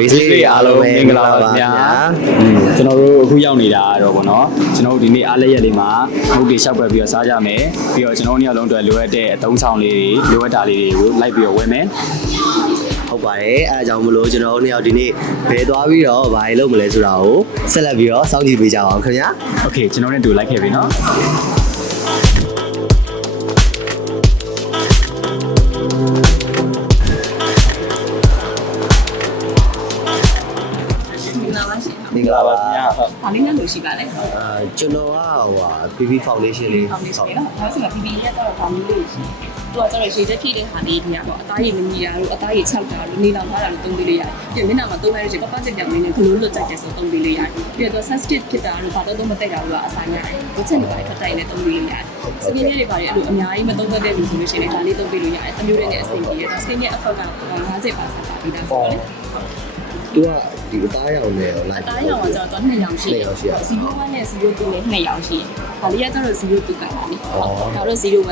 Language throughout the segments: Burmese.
race လေးအားလုံးမင်္ဂလာပါခင်ဗျာကျွန်တော်တို့အခုရောက်နေတာတော့ဗောနော်ကျွန်တော်တို့ဒီနေ့အားလက်ရက်လေးမှာမုတ်တွေရှောက်ပွဲပြီးတော့စားကြမယ်ပြီးတော့ကျွန်တော်တို့နှစ်ယောက်လုံးအတွက်လိုအပ်တဲ့အသုံးဆောင်လေးတွေလိုအပ်တာလေးတွေကိုလိုက်ပြီးတော့ဝယ်မယ်ဟုတ်ပါတယ်အဲအကြောင်းမလို့ကျွန်တော်တို့နှစ်ယောက်ဒီနေ့ဘယ်သွားပြီးတော့ဘာလုပ်မလဲဆိုတာကိုဆက်လက်ပြီးတော့စောင့်ကြည့်ပေးကြအောင်ခင်ဗျာโอเคကျွန်တော်နဲ့တူလိုက်ခဲ့ပြီနော်မင်္ဂလာပါခင်ဗျာဟုတ်။ဘာလေးနဲ့လို့ရှိပါလဲ။ကျွန်တော်ကPP Foundation လေးဟုတ်တယ်။ဒါဆိုတော့ PP လေးကတော့ဘာမျိုးလေးရှိ။သူကကျတော့ရေတက်ထိတဲ့ဟာလေးတွေကတော့အသားရည်မညီတာတို့အသားရည်ခြောက်တာတို့နေလောင်ထားတာတို့သုံးပေးလို့ရတယ်။ပြီးမျက်နှာမှာသုံးရတဲ့ပပချက်ပြောင်းလေးနဲ့ဂလိုးလွတ်ကြိုက်တဲ့ဆိုသုံးပေးလို့ရတယ်။ပြီးတော့ sensitive ဖြစ်တာတို့ဘာတော့မတက်တာတို့ကအဆိုင်ရတယ်။ဒီချက်တွေပါခက်တိုက်နဲ့သုံးပေးလို့ရတယ်။ skin လေးတွေပါလေအဲ့လိုအများကြီးမသုံးတတ်တဲ့လူဆိုလို့ရှိရင်ဒါလေးသုံးပေးလို့ရတယ်။တမျိုးလေးနဲ့အဆင်ပြေတယ်။ skin ရဲ့ effect က50%ပါပြီးသားဆိုတော့လေ။သူကဒီအသားရောင်နဲ့လိုက်အသားရောင်ကကျတော့2ရောင်ရှိတယ်0.1နဲ့0.2နဲ့2ရောင်ရှိတယ်။ဒါလေးကကျတော့0.2ကပါလေ။ဟုတ်။ဒါတော့0.1 0.1က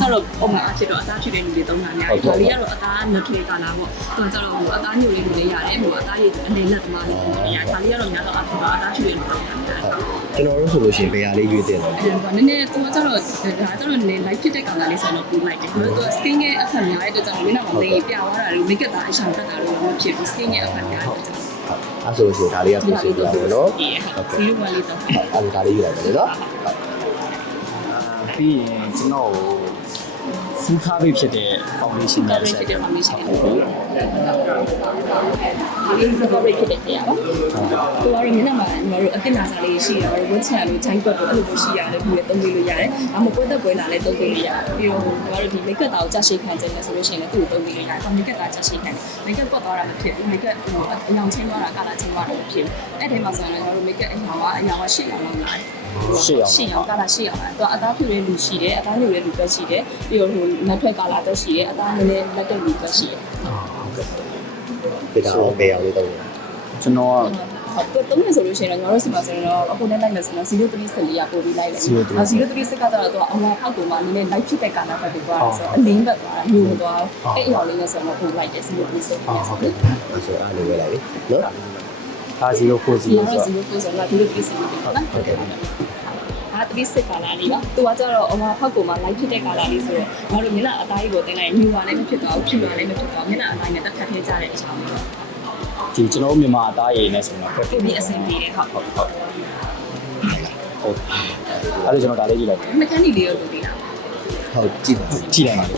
ကျတော့ပုံမှန်အဖြစ်တော့အသားဖြစ်တဲ့လူတွေသုံးတာများတယ်။ဒါလေးကတော့အသား natural ကလာပေါ့။သူကကျတော့အသားညိုလေးတွေလည်းရတယ်။အသားရည်အနေနဲ့သမားလေးတွေလည်းရတယ်။ဒါလေးကတော့များတော့အဖြစ်တော့အသားဖြစ်တဲ့လူတွေသုံးတာများတယ်။ကျွန်တော်တို့ဆိုလို့ရှိရင်ဘယ်ဟာလေးရွေးတင်လဲ။နည်းနည်းသူကကျတော့ဒါကျတော့နေ light ဖြစ်တဲ့ကောင်လေးဆိုတော့ပူလိုက်တယ်။သူက skin ရဲ့အဖက်များတဲ့အတွက်ကြောင့်မျက်နှာမှာလေးပြသွားတာတွေ make up သားအရှောင်တက်တာတွေမဖြစ်ဘူး skin ရဲ့အဖက်များတဲ့အတွက်အဲ့ဆိုလို့ဒါလေးကပို့စီပြပါတော့0.1လေးတော့အဲ့ဒါလေးယူလိုက်ပါလေနော်ပြီးရင်ကျွန်တော်ဖူးကားပေးဖြစ်တဲ့ foundation နဲ့ဆက်တဲ့ foundation ကိုဒီလိုစကောက်ဖြစ်တဲ့တရားပါသူကတော့မျက်နှာမှာကျွန်တော်တို့အတင်နာစာလေးရှိတယ်ဝတ်ချန်လို့ဂျိုင်းကွက်တို့အဲ့လိုမျိုးရှိရတယ်ပြီးရသုံးပေးလို့ရတယ်ဒါမှမဟုတ်ပွဲသက်ပွဲလာလဲသုံးပေးလို့ရတယ်ပြီးတော့ကျွန်တော်တို့ဒီ make up တာကိုကြာရှည်ခံခြင်းလဲဆိုလို့ရှိရင်လည်းသူ့ကိုသုံးပေးလို့ရတယ် make up တာကြာရှည်ခံတယ် make up ကွက်သွားတာမဖြစ်ဘူး make up ဟိုအရောင်ချင်းသွားတာကာလာချင်းသွားတာမဖြစ်ဘူးအဲ့ဒီမှာဆိုရင်ကျွန်တော်တို့ make up အရောင်ကအရောင်က8ရောင်လောက်လာတယ်8ရောင်ကာလာ8ရောင်လာတော့အသားဖြူတဲ့လူရှိတယ်အသားညိုတဲ့လူပဲရှိတယ်ပြီးတော့ဟိုလက်ထွက်ကာလာတက်ရှိတယ်အသားနည်းနည်းလက်တဲ့လူပဲရှိတယ်ဟုတ်ကဲ့ဒါတော့ဘယ်အောင်လေးတော့ကျွန်တော်ဟုတ်တော့3ဆိုလို့ရှိရင်တော့ညီမတို့စီမှာဆိုရင်တော့အခုနဲ့လိုက်မယ်ဆိုတော့0.3ရပို့ပြီးလိုက်တယ်0.3ကတော့အဝါဖောက်ပုံမှာနည်းနည်း light ဖြစ်တဲ့ကာလာဘက်တွေသွားတာဆိုတော့အလင်းဘက်သွားတာမျိုးသွားအဲ့အရောင်လေးနဲ့ဆိုတော့ပို့လိုက်တယ်0.3ဆိုတော့အဲ့ဆိုအားလေးပဲလိုက်နော်ဒါ0.40ဆိုတော့0.40ဆိုတော့0.3နော်ဟုတ်ကဲ့အားတတိစစ်ကာလာလေးပါသူကကျတော့အဝါဖောက်ပုံမှာ light ဖြစ်တဲ့ကာလာလေးဆိုတော့ငါတို့မျက်နှာအသားကြီးကိုတင်လိုက်ညူပါလည်းမဖြစ်တော့ဘူးဖြစ်ပါလည်းမဖြစ်တော့မျက်နှာအသားနဲ့တက်ခတ်ထဲကြတဲ့အချောင်းလေးဒီကျွန်တော်မြန်မာအသားရည်နဲ့ဆိုတော့ပြည့်အဆင်ပြေတယ်ဟုတ်အဲ့ဒါကျွန်တော်ဒါလေးကြည့်လိုက်မကန်ဒီလေးရောလုပ်ပြီးတာဟုတ်ကြည့်လိုက်ပါလေ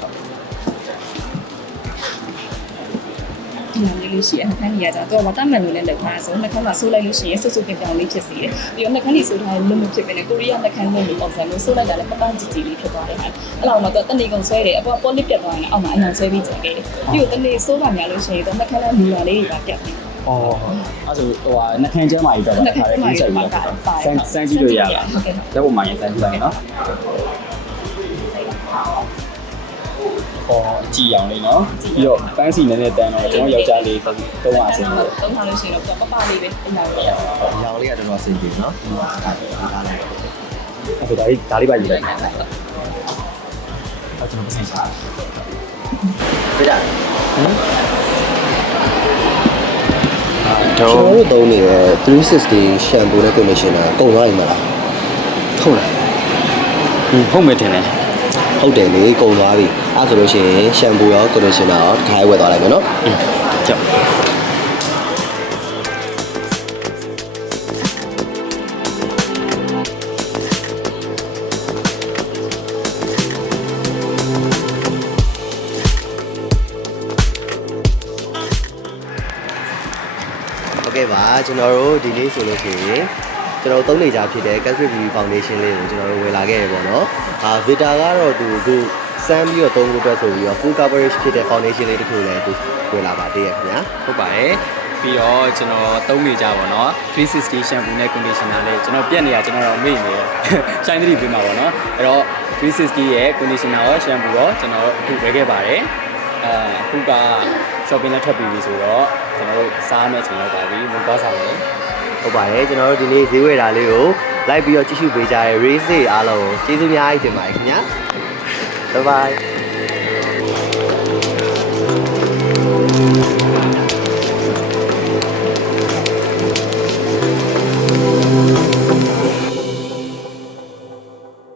ဒီလိုလေးရှိအခန်းကြီးကကြတော့ဝတ်တမန်လို့လည်းလက်ထားဆိုနှခမ်းမှာဆိုးလိုက်လို့ရှိရင်ဆွတ်ဆွတ်ပြောင်လေးဖြစ်စေတယ်ပြီးတော့နှခမ်းကြီးဆိုထားလုံးမဖြစ်ပဲနဲ့ကိုရီးယားနှခမ်းလုံးလို့ပုံစံမျိုးဆိုးလိုက်တာလည်းပပန်းကြည်ကြည်လေးဖြစ်သွားတယ်ဟာအဲ့လောက်တော့တနေ့ကုန်ဆွဲတယ်အပေါ်ပေါ်လစ်ပြတ်သွားရင်အောက်မှာအယောင်ဆွဲပြီးကြတယ်ပြီးတော့တနေ့ဆိုးပါများလို့ရှိရင်တော့နှခမ်းလည်းမူလာလေးတွေပါပြတ်တယ်อ๋อအဲ့ဆိုဟိုဟာနှခမ်းကျမ်းမာကြီးတက်တာခါလေးစိတ်ပြီးတော့စမ်းကြည့်လို့ရလားလက်ပုံမှန်ရင်စမ်းကြည့်လိုက်နော်အကြည့်အောင်လေးနော်ပြီးတော့ပန်းစီနည်းနည်းတန်းတော့ကျွန်တော်ယောက်ျားလေးသုံးပါအဆင်ပြေသုံးထားလို့ရှိရင်တော့ပပလေးပဲအရောင်လေးအရောင်လေးကတော်တော်အဆင်ပြေနော်အဲ့ဒါလေးပါယူလိုက်ဟုတ်ကျွန်တော်ပတ်စံချာပြကြကျွန်တော်တို့သုံးနေတဲ့360 shampoo နဲ့ conditioner ကုန်သွားပြီမလားဟုတ်လားဟုတ်မယ်ထင်တယ်ဟုတ်တယ်လေကုန်သွားပြီအဲ့ဆိုလို့ရှိရင် shampoo ရော conditioner ရောတစ်ခါဝယ်သွားလိုက်မယ်နော်ကြောက်ကဲပါကျွန်တော်တို့ဒီနေ့ဆိုလို့ရှိရင်ကျွန်တော်သုံးနေကြဖြစ်တဲ့ Cascade Beauty Foundation လေးကိုကျွန်တော်တို့ဝယ်လာခဲ့ရပေါ့နော်Vita ကတော့သူစမ်းပြီးတော့သုံးဖို့အတွက်ဆိုပြီးတော့ full coverage ဖြစ်တဲ့ foundation လေးတစ်ခုလည်းသူဝယ်လာပါသေးရဲ့ခင်ဗျာဟုတ်ပါတယ်ပြီးတော့ကျွန်တော်သုံးနေကြပါတော့360 shampoo နဲ့ conditioner လေးကျွန်တော်ပြက်နေရကျွန်တော်မေ့နေရှိုင်းသတိပေးမှာပေါ့နော်အဲ့တော့360ရဲ့ conditioner ရော shampoo ရောကျွန်တော်အခုဝယ်ခဲ့ပါတယ်အခုက shopping နဲ့ထွက်ပြီးပြီဆိုတော့ကျွန်တော်တို့စားမယ်ချိန်ရောက်ပါပြီဝင်သွားစားမယ်ဟုတ်ပါတယ်ကျွန်တော်တို့ဒီနေ့ဈေးဝယ်တာလေးကိုလိုက်ပြီးတော့ကြည့်ရှုပေးကြတဲ့ race အားလုံးကိုကျေးဇူးများကြီးတင်ပါတယ်ခင်ဗျာ bye bye